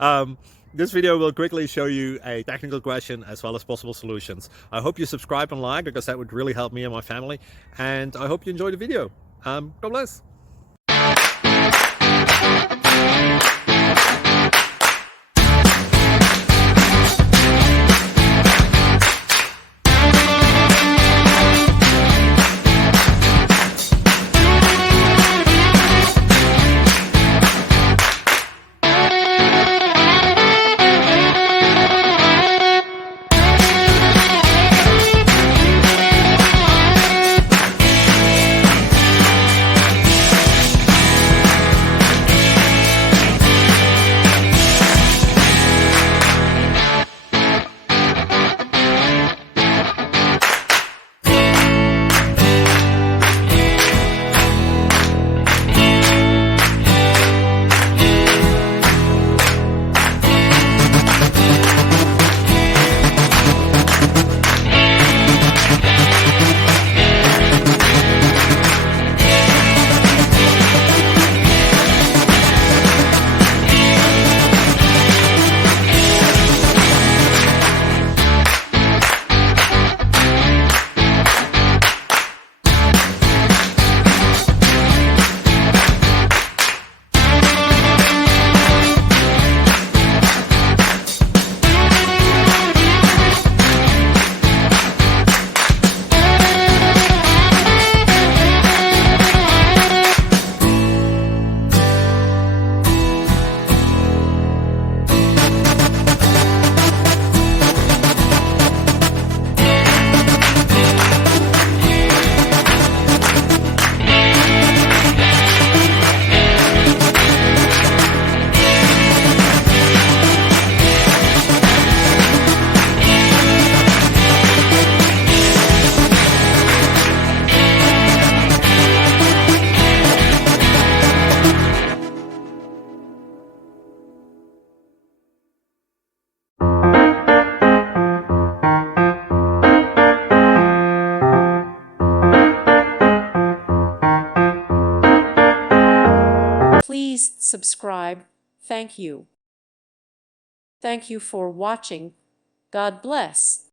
um, this video will quickly show you a technical question as well as possible solutions. I hope you subscribe and like, because that would really help me and my family. And I hope you enjoy the video. God bless. Please subscribe. Thank you. Thank you for watching. God bless.